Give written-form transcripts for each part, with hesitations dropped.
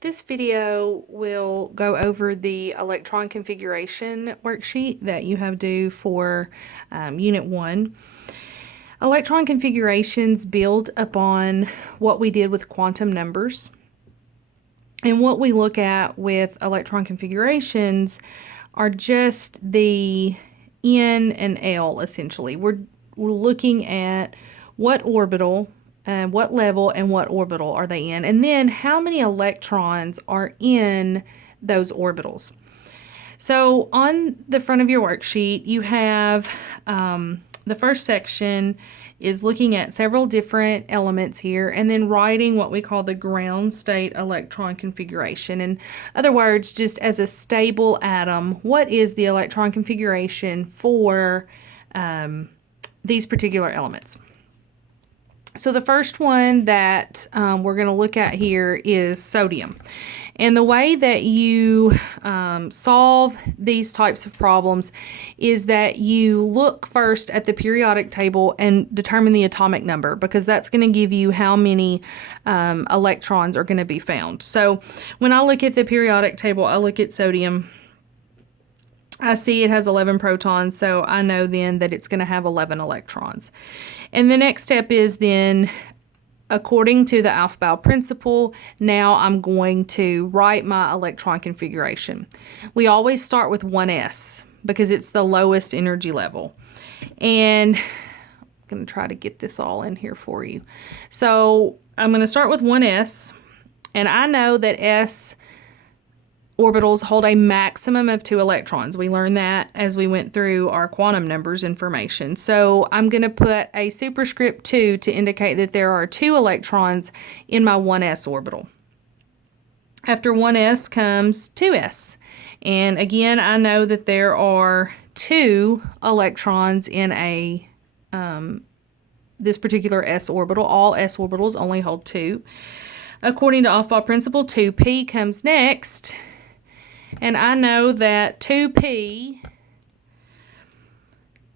This video will go over the electron configuration worksheet that you have due for Unit 1. Electron configurations build upon what we did with quantum numbers. And what we look at with electron configurations are just the N and L, essentially. We're looking at what orbital, what level, and what orbital are they in, and then how many electrons are in those orbitals. So on the front of your worksheet, you have the first section is looking at several different elements here and then writing what we call the ground state electron configuration. In other words, just as a stable atom, what is the electron configuration for these particular elements? So the first one that we're going to look at here is sodium. And the way that you solve these types of problems is that you look first at the periodic table and determine the atomic number, because that's going to give you how many electrons are going to be found. So when I look at the periodic table, I look at sodium. I see it has 11 protons, so I know then that it's going to have 11 electrons. And the next step is then, according to the Aufbau principle, now I'm going to write my electron configuration. We always start with 1s because it's the lowest energy level. And I'm going to try to get this all in here for you. So I'm going to start with 1s, and I know that s orbitals hold a maximum of 2 electrons. We learned that as we went through our quantum numbers information. So I'm going to put a superscript 2 to indicate that there are 2 electrons in my 1s orbital. After 1s comes 2s. And again, I know that there are 2 electrons in a this particular s orbital. All s orbitals only hold 2. According to Aufbau principle, 2p comes next. And I know that 2p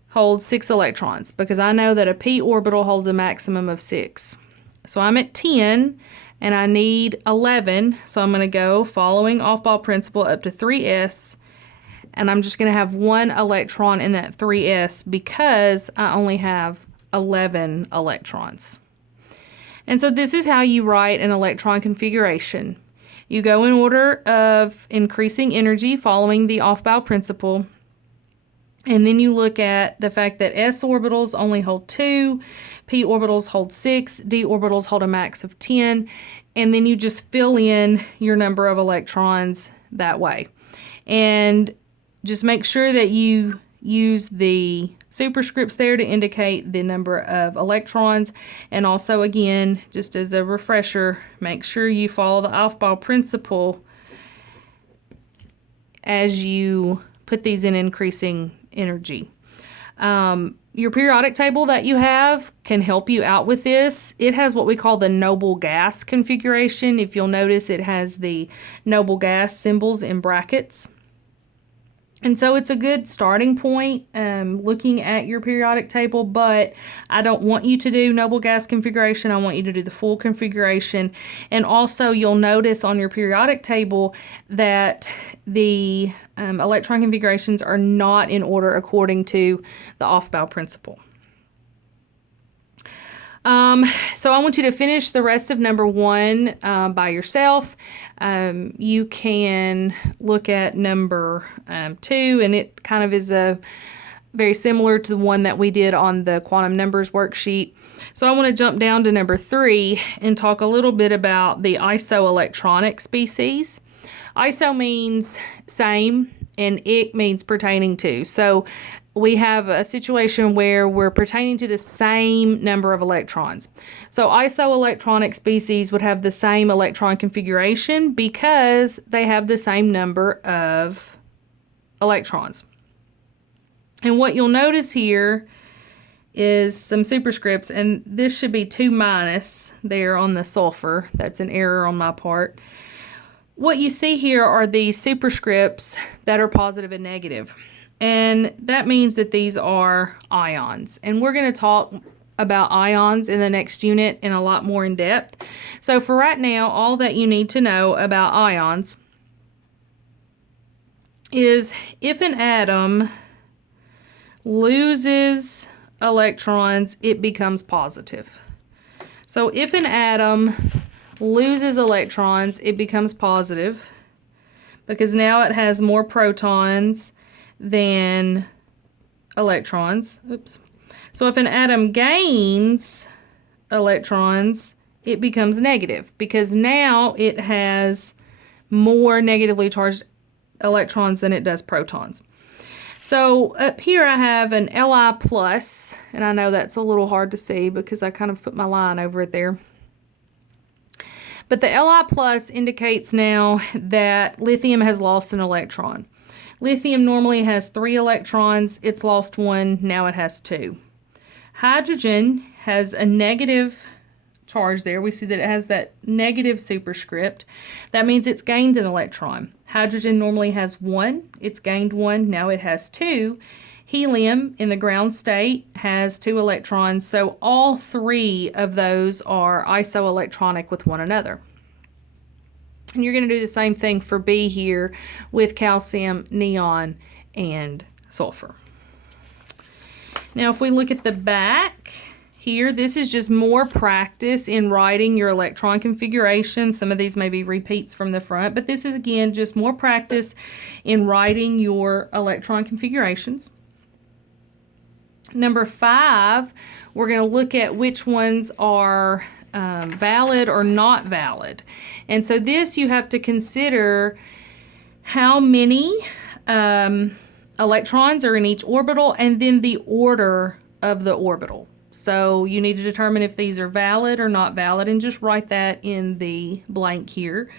holds 6 electrons because I know that a p orbital holds a maximum of 6. So I'm at 10 and I need 11. So I'm going to go following Aufbau principle up to 3s, and I'm just going to have 1 electron in that 3s because I only have 11 electrons. And so this is how you write an electron configuration. You go in order of increasing energy following the Aufbau principle, and then you look at the fact that s orbitals only hold 2, p orbitals hold 6, d orbitals hold a max of 10, and then you just fill in your number of electrons that way. And just make sure that you use the superscripts there to indicate the number of electrons. And also, again, just as a refresher, make sure you follow the Aufbau principle as you put these in increasing energy. Your periodic table that you have can help you out with this. It has what we call the noble gas configuration. If you'll notice, it has the noble gas symbols in brackets. And so it's a good starting point looking at your periodic table, but I don't want you to do noble gas configuration. I want you to do the full configuration. And also you'll notice on your periodic table that the electron configurations are not in order according to the Aufbau principle. So I want you to finish the rest of number 1 by yourself. You can look at number 2, and it kind of is very similar to the one that we did on the quantum numbers worksheet. So I want to jump down to number 3 and talk a little bit about the isoelectronic species. Iso means same, and ic means pertaining to. So we have a situation where we're pertaining to the same number of electrons. So isoelectronic species would have the same electron configuration because they have the same number of electrons. And what you'll notice here is some superscripts, and this should be 2 minus there on the sulfur. That's an error on my part. What you see here are these superscripts that are positive and negative. And that means that these are ions. And we're going to talk about ions in the next unit in a lot more in depth. So for right now, all that you need to know about ions is if an atom loses electrons, it becomes positive. So if an atom loses electrons, it becomes positive because now it has more protons than electrons. Oops. So if an atom gains electrons, it becomes negative because now it has more negatively charged electrons than it does protons. So up here I have an Li plus, and I know that's a little hard to see because I kind of put my line over it there. But the Li plus indicates now that lithium has lost an electron. Lithium normally has 3 electrons, it's lost 1, now it has 2. Hydrogen has a negative charge there. We see that it has that negative superscript. That means it's gained an electron. Hydrogen normally has 1, it's gained 1, now it has 2. Helium in the ground state has 2 electrons, so all 3 of those are isoelectronic with one another. And you're going to do the same thing for B here with calcium, neon, and sulfur. Now if we look at the back here, this is just more practice in writing your electron configuration. Some of these may be repeats from the front, but this is again just more practice in writing your electron configurations. Number 5, we're going to look at which ones are valid or not valid. And so this you have to consider how many electrons are in each orbital and then the order of the orbital. So you need to determine if these are valid or not valid and just write that in the blank here.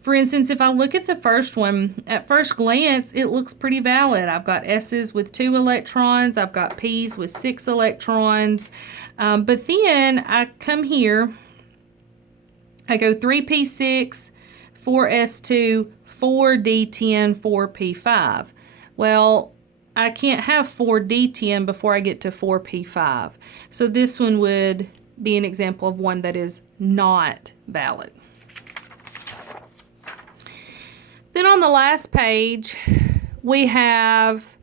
For instance, if I look at the first one, at first glance, it looks pretty valid. I've got S's with 2 electrons. I've got P's with 6 electrons. But then I come here, I go 3p6, 4s2, 4d10, 4p5. Well, I can't have 4d10 before I get to 4p5. So this one would be an example of one that is not valid. Then on the last page, we have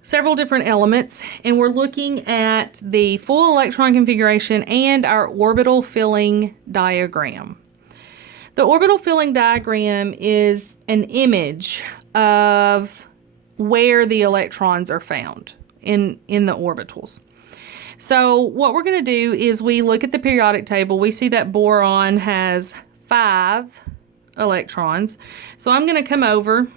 several different elements, and we're looking at the full electron configuration and our orbital filling diagram. The orbital filling diagram is an image of where the electrons are found in the orbitals. So what we're going to do is we look at the periodic table. We see that boron has 5 electrons. So I'm going to come over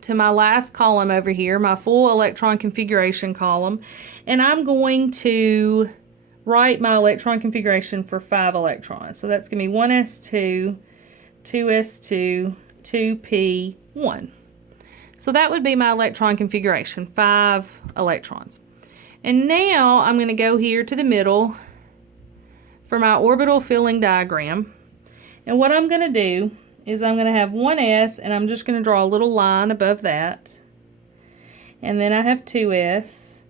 to my last column over here, my full electron configuration column, and I'm going to write my electron configuration for 5 electrons. So that's going to be 1s2, 2s2, 2p1. So that would be my electron configuration, 5 electrons. And now I'm going to go here to the middle for my orbital filling diagram. And what I'm going to do is I'm going to have 1s, and I'm just going to draw a little line above that. And then I have 2s.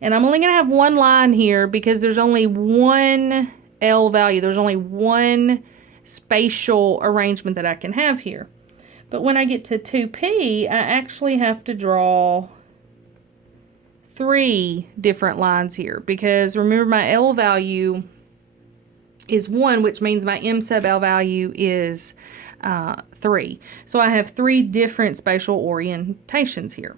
And I'm only going to have one line here because there's only one L value. There's only one spatial arrangement that I can have here. But when I get to 2p, I actually have to draw 3 different lines here because remember my L value is 1, which means my M sub L value is 3. So I have 3 different spatial orientations here.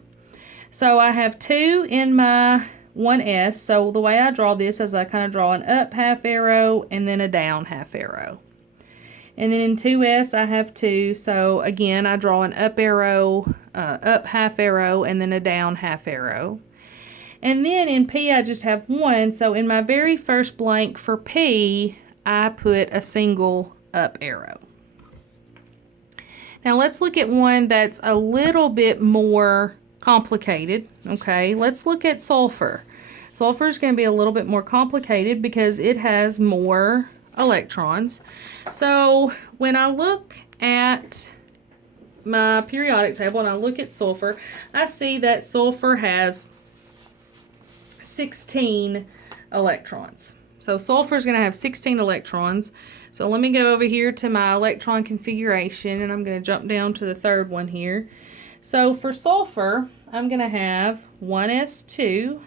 So I have 2 in my 1s. So the way I draw this is I kind of draw an up half arrow and then a down half arrow. And then in 2s I have 2, so again I draw an up arrow, up half arrow, and then a down half arrow. And then in p I just have 1, so in my very first blank for p I put a single up arrow. Now let's look at one that's a little bit more complicated. Okay, let's look at sulfur. Sulfur is going to be a little bit more complicated because it has more electrons. So when I look at my periodic table and I look at sulfur, I see that sulfur has 16 electrons. So sulfur is going to have 16 electrons. So let me go over here to my electron configuration, and I'm going to jump down to the third one here. So for sulfur, I'm going to have 1s2,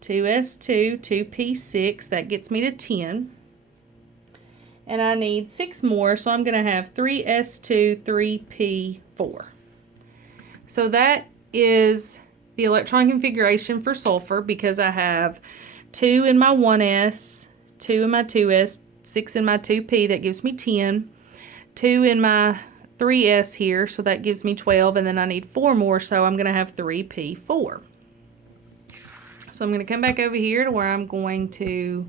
2s2, 2p6. That gets me to 10. And I need 6 more, so I'm going to have 3s2, 3p4. So that is the electron configuration for sulfur, because I have 2 in my 1s, 2 in my 2s, 6 in my 2p, that gives me 10, 2 in my 3s here, so that gives me 12, and then I need 4 more, so I'm going to have 3p4. So I'm going to come back over here to where I'm going to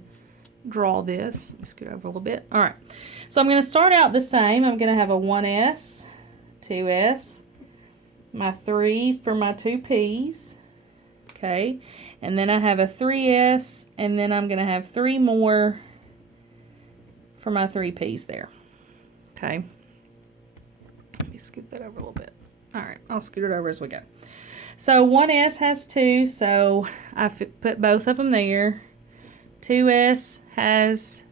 draw this. Let me scoot over a little bit. All right, so I'm going to start out the same. I'm going to have a 1s, 2s, my 3 for my 2p's, okay, and then I have a 3s, and then I'm going to have 3 more for my 3p's there, okay. Let me scoot that over a little bit. All right, I'll scoot it over as we go. So 1s has 2, so I put both of them there. 2s has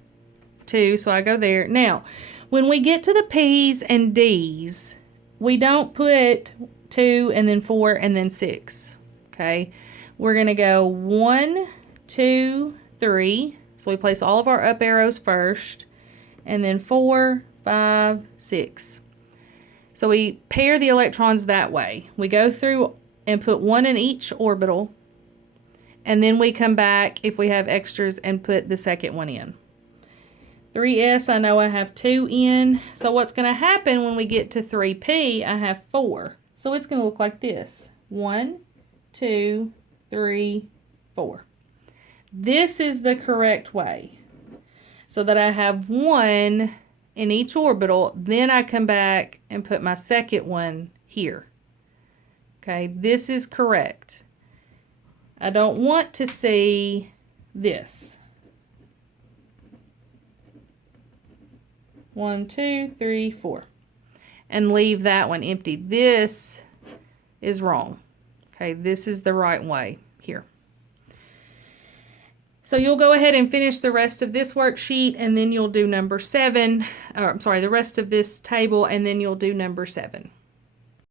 2, so I go there. Now, when we get to the p's and d's, we don't put 2 and then 4 and then 6, okay? We're going to go 1, 2, 3. So we place all of our up arrows first, and then 4, 5, 6. So we pair the electrons that way. We go through and put 1 in each orbital, and then we come back if we have extras and put the second one in. 3s, I know I have 2 in, so what's going to happen when we get to 3p, I have 4. So it's going to look like this. 1, 2, 3, 4. This is the correct way. So that I have 1 in each orbital, then I come back and put my second one here. Okay, this is correct. I don't want to see this. 1, 2, 3, 4. And leave that one empty. This is wrong. Okay, this is the right way here. So you'll go ahead and finish the rest of this worksheet, and then you'll do number 7, or I'm sorry, the rest of this table, and then you'll do number 7.